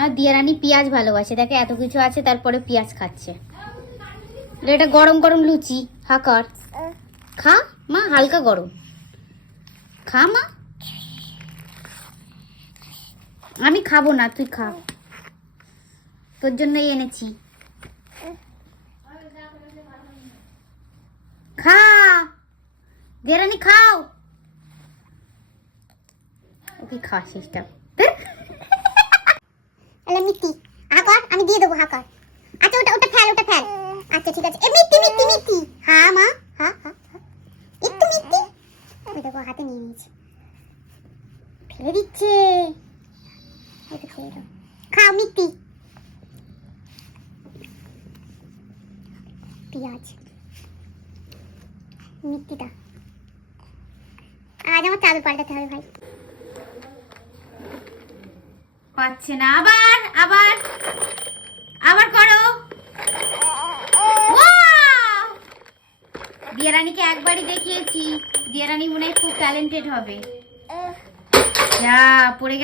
আর দিয়া রানী পেঁয়াজ ভালোবাসে, দেখে এত কিছু আছে তারপরে পেঁয়াজ খাচ্ছে। এটা গরম গরম লুচি, হা কর, খা মা, হালকা গরম, খা মা। আমি খাবো না, তুই খা, তোর জন্যই এনেছি, খা দিয়া রানী খাও। ওকে খাওয়া শেষটা মিষ্টি হাকর, আমি দিয়ে দেবো হাকর। আচ্ছা ওটা ওটা ফেল, ওটা ফেল। আচ্ছা ঠিক আছে, এ মিষ্টি মিষ্টি মিষ্টি, হ্যাঁ মা, হ্যাঁ হ্যাঁ একটু মিষ্টি। ওই দেখো হাতে নিয়ে নিয়েছি, ফেলে দিচ্ছে। খাও মিষ্টি, পেঁয়াজ মিষ্টিটা। আজ আমার চাদর পাল্টাতে হবে ভাই। পাচ্ছে না, আবার আবার আবার করো। দিয়া রানীকে একবারই দেখিয়েছি, দিয়া রানী মনে হয় খুব ট্যালেন্টেড হবে। যা পড়ে গেছে।